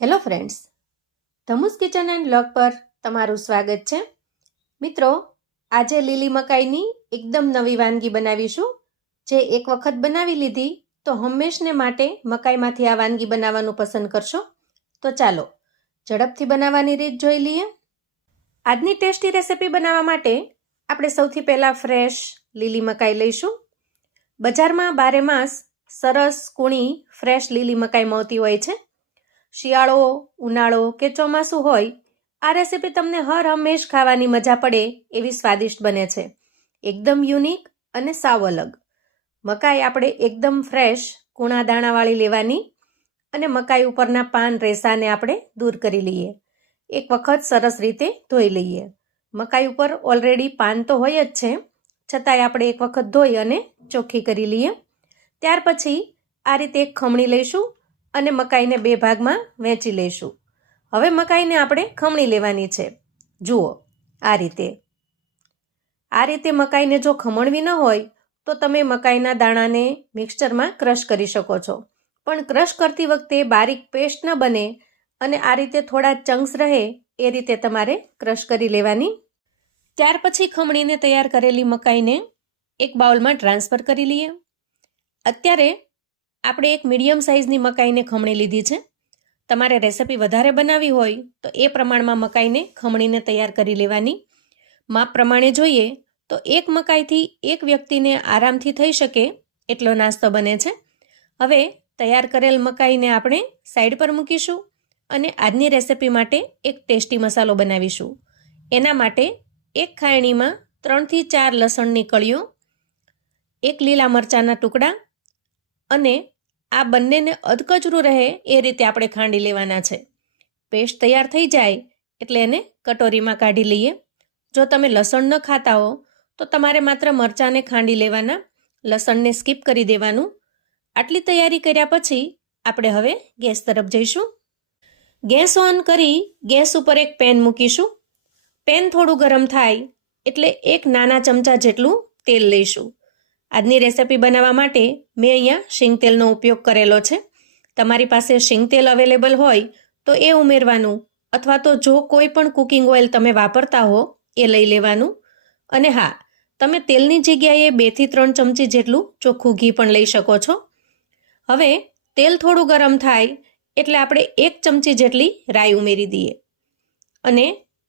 Hello friends, Dhamus kitchen and vlog પર તમારું સ્વાગત છે. મિત્રો, આજે લીલી મકાઈની એકદમ નવી વાનગી બનાવીશું. જે એક વખત બનાવી લીધી તો હંમેશને માટે મકાઈમાંથી આ વાનગી બનાવવાનું પસંદ કરશો. તો ચાલો ઝડપથી બનાવવાની રીત જોઈ લઈએ. આજની ટેસ્ટી રેસિપી બનાવવા માટે આપણે સૌથી પહેલાં ફ્રેશ લીલી મકાઈ લઈશું. બજારમાં બારેમાસ સરસ કૂણી ફ્રેશ લીલી મકાઈ મળતી હોય છે. શિયાળો, ઉનાળો કે ચોમાસું હોય, આ રેસીપી તમને હર હંમેશ ખાવાની મજા પડે એવી સ્વાદિષ્ટ બને છે. એકદમ યુનિક અને સાવ અલગ. મકાઈ આપણે એકદમ ફ્રેશ કૂણા દાણાવાળી લેવાની અને મકાઈ ઉપરના પાન રેસાને આપણે દૂર કરી લઈએ. એક વખત સરસ રીતે ધોઈ લઈએ. મકાઈ ઉપર ઓલરેડી પાન તો હોય જ છે, છતાંય આપણે એક વખત ધોઈ અને ચોખ્ખી કરી લઈએ. ત્યાર પછી આ રીતે એક ખમણી લઈશું અને મકાઈને બે ભાગમાં વહેંચી લઈશું. હવે મકાઈને આપણે ખમણી લેવાની છે. જુઓ, આ રીતે મકાઈને જો ખમણવી ન હોય તો તમે મકાઈના દાણાને મિક્સચરમાં ક્રશ કરી શકો છો. પણ ક્રશ કરતી વખતે બારીક પેસ્ટ ન બને અને આ રીતે થોડા ચંક્સ રહે એ રીતે તમારે ક્રશ કરી લેવાની. ત્યાર પછી ખમણીને તૈયાર કરેલી મકાઈને એક બાઉલમાં ટ્રાન્સફર કરી લઈએ. અત્યારે આપણે એક મીડિયમ સાઇઝની મકાઈને ખમણી લીધી છે. તમારે રેસિપી વધારે બનાવવી હોય તો એ પ્રમાણમાં મકાઈને ખમણીને તૈયાર કરી લેવાની. માપ પ્રમાણે જોઈએ તો એક મકાઈથી એક વ્યક્તિને આરામથી થઈ શકે એટલો નાસ્તો બને છે. હવે તૈયાર કરેલ મકાઈને આપણે સાઈડ પર મૂકીશું અને આજની રેસિપી માટે એક ટેસ્ટી મસાલો બનાવીશું. એના માટે એક ખાયણીમાં 3 થી 4 લસણની કળીઓ, એક લીલા મરચાંના ટુકડા અને આ બંનેને અધકચરું રહે એ રીતે આપણે ખાંડી લેવાના છે. પેસ્ટ તૈયાર થઈ જાય એટલે એને કટોરીમાં કાઢી લઈએ. જો તમે લસણ ન ખાતા હો તો તમારે માત્ર મરચાંને ખાંડી લેવાના, લસણને સ્કીપ કરી દેવાનું. આટલી તૈયારી કર્યા પછી આપણે હવે ગેસ તરફ જઈશું. ગેસ ઓન કરી ગેસ ઉપર એક પેન મૂકીશું. પેન થોડું ગરમ થાય એટલે એક નાના ચમચા જેટલું તેલ લઈશું. આજની રેસિપી બનાવવા માટે મેં અહીંયા શીંગ તેલનો ઉપયોગ કરેલો છે. તમારી પાસે શીંગ તેલ અવેલેબલ હોય તો એ ઉમેરવાનું, અથવા તો જો કોઈ પણ કુકિંગ ઓઇલ તમે વાપરતા હો એ લઈ લેવાનું. અને હા, તમે તેલની જગ્યાએ 2 થી 3 ચમચી જેટલું ચોખ્ખું ઘી પણ લઈ શકો છો. હવે તેલ થોડું ગરમ થાય એટલે આપણે 1 ચમચી જેટલી રાઈ ઉમેરી દઈએ અને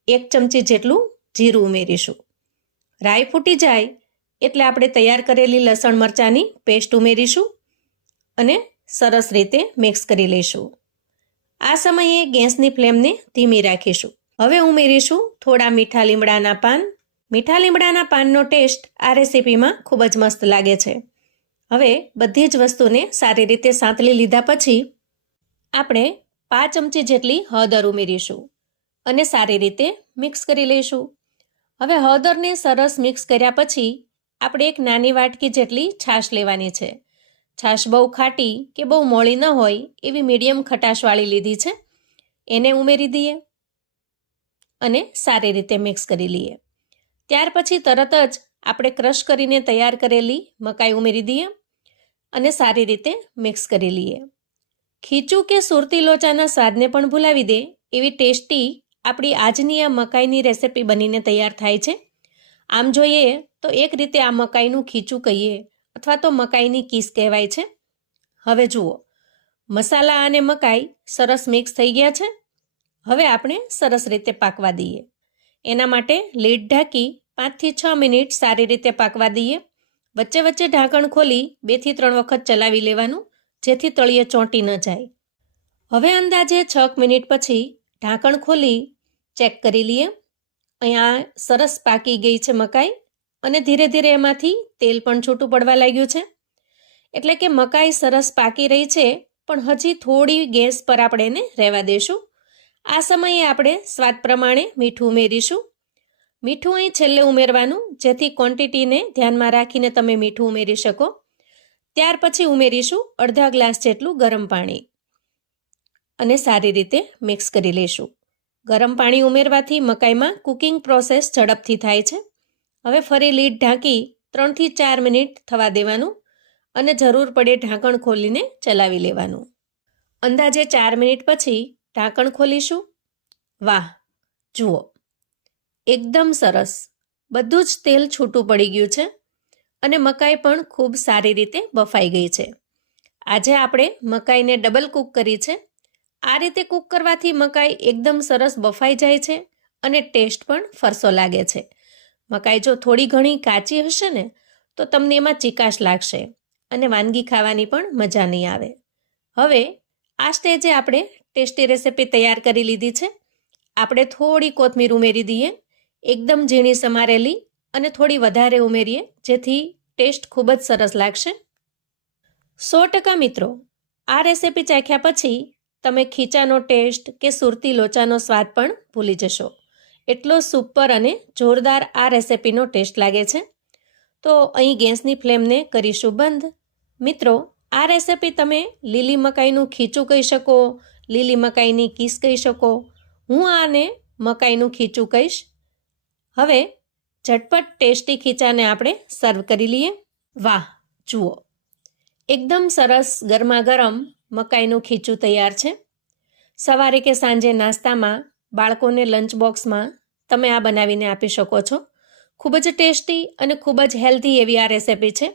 1 ચમચી જેટલું જીરું ઉમેરીશું. રાઈ ફૂટી જાય એટલે આપણે તૈયાર કરેલી લસણ મરચાંની પેસ્ટ ઉમેરીશું અને સરસ રીતે મિક્સ કરી લઈશું. આ સમયે ગેસની ફ્લેમને ધીમી રાખીશું. હવે ઉમેરીશું થોડા મીઠા લીમડાના પાન. મીઠા લીમડાના પાનનો ટેસ્ટ આ રેસીપીમાં ખૂબ જ મસ્ત લાગે છે. હવે બધી જ વસ્તુને સારી રીતે સાંતળી લીધા પછી આપણે 5 ચમચી જેટલી હળદર ઉમેરીશું અને સારી રીતે મિક્સ કરી લઈશું. હવે હળદરને સરસ મિક્સ કર્યા પછી આપણે એક નાની વાટકી જેટલી છાશ લેવાની છે. છાશ બહુ ખાટી કે બહુ મોળી ન હોય એવી મીડિયમ ખટાશવાળી લીધી છે. એને ઉમેરી દઈએ અને સારી રીતે મિક્સ કરી લઈએ. ત્યાર પછી તરત જ આપણે ક્રશ કરીને તૈયાર કરેલી મકાઈ ઉમેરી દઈએ અને સારી રીતે મિક્સ કરી લઈએ. ખીચું કે સુરતી લોચાના સ્વાદને પણ ભૂલાવી દે એવી ટેસ્ટી આપણી આજની આ મકાઈની રેસિપી બનીને તૈયાર થાય છે. આમ જોઈએ તો એક રીતે આ મકાઈનું ખીચું કહીએ અથવા તો મકાઈની કીસ કહેવાય છે. હવે જુઓ, મસાલા અને મકાઈ સરસ મિક્સ થઈ ગયા છે. હવે આપણે સરસ રીતે પાકવા દઈએ. એના માટે લીડ ઢાંકી 5 થી 6 મિનિટ સારી રીતે પાકવા દઈએ. વચ્ચે વચ્ચે ઢાંકણ ખોલી 2 થી 3 વખત ચલાવી લેવાનું, જેથી તળિયે ચોંટી ન જાય. હવે અંદાજે 6 મિનિટ પછી ઢાંકણ ખોલી ચેક કરી લઈએ. અહીંયા સરસ પાકી ગઈ છે મકાઈ અને ધીરે ધીરે એમાંથી તેલ પણ છૂટું પડવા લાગ્યું છે. એટલે કે મકાઈ સરસ પાકી રહી છે, પણ હજી થોડી ગેસ પર આપણે એને રહેવા દઈશું. આ સમયે આપણે સ્વાદ પ્રમાણે મીઠું ઉમેરીશું. મીઠું અહીં છેલ્લે ઉમેરવાનું, જેથી ક્વોન્ટિટીને ધ્યાનમાં રાખીને તમે મીઠું ઉમેરી શકો. ત્યાર પછી ઉમેરીશું અડધા ગ્લાસ જેટલું ગરમ પાણી અને સારી રીતે મિક્સ કરી લઈશું. ગરમ પાણી ઉમેરવાથી મકાઈમાં કુકિંગ પ્રોસેસ ઝડપથી થાય છે. હવે ફરી લીડ ઢાંકી 3 થી 4 મિનિટ થવા દેવાનું અને જરૂર પડે ઢાંકણ ખોલીને ચલાવી લેવાનું. અંદાજે 4 મિનિટ પછી ઢાંકણ ખોલીશું. વાહ, જુઓ, એકદમ સરસ બધું જ તેલ છૂટું પડી ગયું છે અને મકાઈ પણ ખૂબ સારી રીતે બફાઈ ગઈ છે. આજે આપણે મકાઈને ડબલ કૂક કરી છે. આ રીતે કૂક કરવાથી મકાઈ એકદમ સરસ બફાઈ જાય છે અને ટેસ્ટ પણ ફરસો લાગે છે. મકાઈ જો થોડી ઘણી કાચી હશે ને તો તમને એમાં ચીકાશ લાગશે અને વાનગી ખાવાની પણ મજા નહીં આવે. હવે આ સ્ટેજે આપણે ટેસ્ટી રેસીપી તૈયાર કરી લીધી છે. આપણે થોડી કોથમીર ઉમેરી દઈએ, એકદમ ઝીણી સમારેલી, અને થોડી વધારે ઉમેરીએ જેથી ટેસ્ટ ખૂબ જ સરસ લાગશે. 100% મિત્રો, આ રેસીપી ચાખ્યા પછી તમે ખીચાનો ટેસ્ટ કે સુરતી લોચાનો સ્વાદ પણ ભૂલી જશો. એટલો સુપર અને જોરદાર આ રેસીપીનો ટેસ્ટ લાગે છે. તો અહીં ગેસની ફ્લેમને કરીશું બંધ. મિત્રો, આ રેસીપી તમે લીલી મકાઈનું ખીચું કહી શકો, લીલી મકાઈની કીસ કહી શકો. હું આને મકાઈનું ખીચું કહીશ. હવે ઝટપટ ટેસ્ટી ખીચાને આપણે સર્વ કરી લઈએ. વાહ, જુઓ, એકદમ સરસ ગરમા ગરમ મકાઈનું ખીચું તૈયાર છે. સવારે કે સાંજે નાસ્તામાં બાળકોને લંચ બોક્સમાં તમે આ બનાવીને આપી શકો છો. ખૂબ જ ટેસ્ટી અને ખૂબ જ હેલ્ધી એવી આ રેસીપી છે.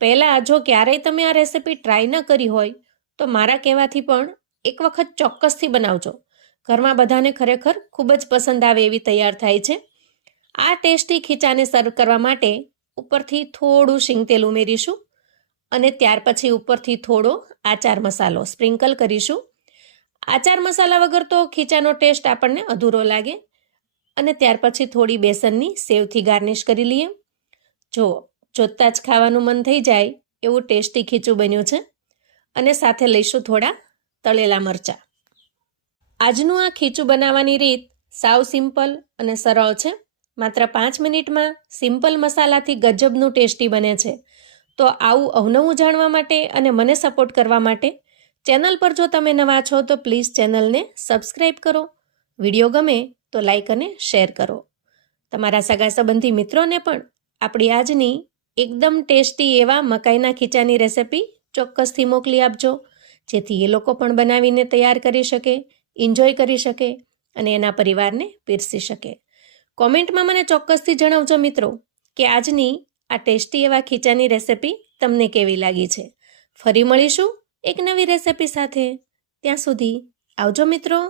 પહેલાં જો ક્યારેય તમે આ રેસીપી ટ્રાય ન કરી હોય તો મારા કહેવાથી પણ એક વખત ચોક્કસથી બનાવજો. ઘરમાં બધાને ખરેખર ખૂબ જ પસંદ આવે એવી તૈયાર થાય છે. આ ટેસ્ટી ખીચાને સર્વ કરવા માટે ઉપરથી થોડું શીંગતેલ ઉમેરીશું અને ત્યાર પછી ઉપરથી થોડો આચાર મસાલો સ્પ્રિંકલ કરીશું. આચાર મસાલા વગર તો ખીચાનો ટેસ્ટ આપણને અધૂરો લાગે. અને ત્યાર પછી થોડી બેસનની સેવથી ગાર્નિશ કરી લઈએ. જો જોતાં જ ખાવાનું મન થઈ જાય એવું ટેસ્ટી ખીચું બન્યું છે. અને સાથે લઈશું થોડા તળેલા મરચાં. આજનું આ ખીચું બનાવવાની રીત સાવ સિમ્પલ અને સરળ છે. માત્ર 5 મિનિટમાં સિમ્પલ મસાલાથી ગજબનું ટેસ્ટી બને છે. તો આવું અવનવું જાણવા માટે અને મને સપોર્ટ કરવા માટે ચેનલ પર જો તમે નવા છો તો પ્લીઝ ચેનલને સબસ્ક્રાઈબ કરો. વિડીયો ગમે તો લાઈક અને શેર કરો. તમારા સગા સંબંધી મિત્રોને પણ આપણી આજની એકદમ ટેસ્ટી એવા મકાઈના ખીચાની રેસીપી ચોક્કસથી મોકલી આપજો, જેથી એ લોકો પણ બનાવીને તૈયાર કરી શકે, એન્જોય કરી શકે અને એના પરિવારને પીરસી શકે. કોમેન્ટમાં મને ચોક્કસથી જણાવજો મિત્રો કે આજની આ ટેસ્ટી એવા ખીચાની રેસીપી તમને કેવી લાગી છે. ફરી મળીશું એક નવી રેસીપી સાથે. ત્યાં સુધી આવજો મિત્રો.